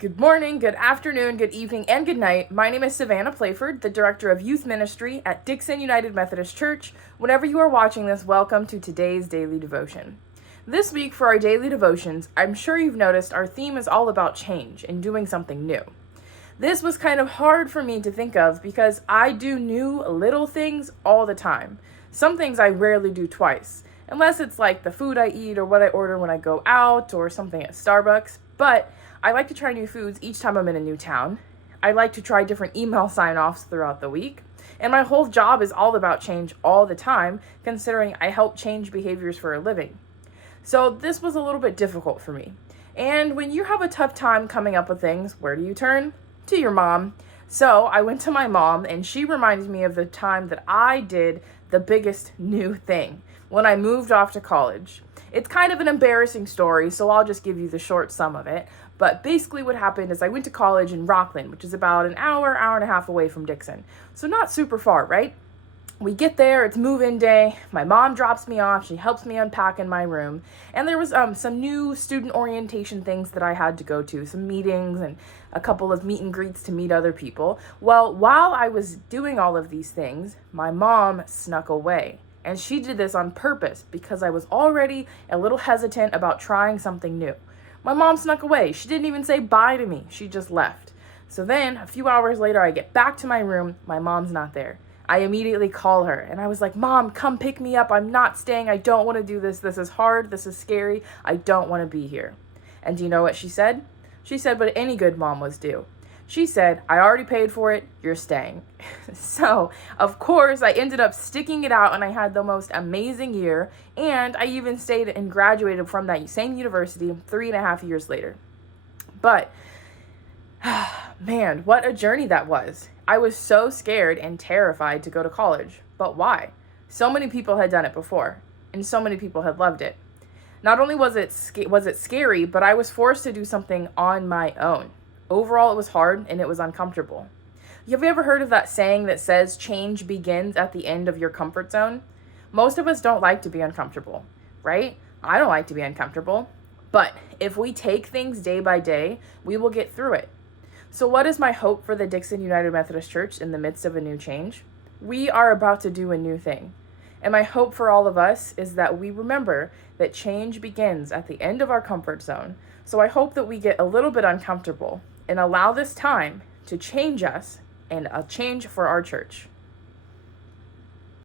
Good morning, good afternoon, good evening, and good night. My name is Savannah Playford, the Director of Youth Ministry at Dixon United Methodist Church. Whenever you are watching this, welcome to today's daily devotion. This week for our daily devotions, I'm sure you've noticed our theme is all about change and doing something new. This was kind of hard for me to think of because I do new little things all the time. Some things I rarely do twice, unless it's like the food I eat or what I order when I go out or something at Starbucks. But I like to try new foods each time I'm in a new town. I like to try different email sign-offs throughout the week. And my whole job is all about change all the time, considering I help change behaviors for a living. So this was a little bit difficult for me. And when you have a tough time coming up with things, where do you turn? To your mom. So I went to my mom, and she reminded me of the time that I did the biggest new thing when I moved off to college. It's kind of an embarrassing story, so I'll just give you the short sum of it. But basically what happened is I went to college in Rockland, which is about an hour and a half away from Dixon. So not super far, right? We get there, it's move-in day. My mom drops me off. She helps me unpack in my room. And there was some new student orientation things that I had to go to, some meetings and a couple of meet and greets to meet other people. Well, while I was doing all of these things, my mom snuck away. And she did this on purpose because I was already a little hesitant about trying something new. My mom snuck away. She didn't even say bye to me. She just left. So then a few hours later, I get back to my room. My mom's not there. I immediately call her and I was like, Mom, come pick me up. I'm not staying. I don't want to do this. This is hard. This is scary. I don't want to be here. And do you know what she said? She said what any good mom would do. She said, I already paid for it. You're staying. So, of course, I ended up sticking it out and I had the most amazing year. And I even stayed and graduated from that same university 3.5 years later. But, man, what a journey that was. I was so scared and terrified to go to college. But why? So many people had done it before, and so many people had loved it. Not only was it scary, but I was forced to do something on my own. Overall, it was hard and it was uncomfortable. Have you ever heard of that saying that says change begins at the end of your comfort zone? Most of us don't like to be uncomfortable, right? I don't like to be uncomfortable. But if we take things day by day, we will get through it. So what is my hope for the Dixon United Methodist Church in the midst of a new change? We are about to do a new thing. And my hope for all of us is that we remember that change begins at the end of our comfort zone. So I hope that we get a little bit uncomfortable and allow this time to change us and a change for our church.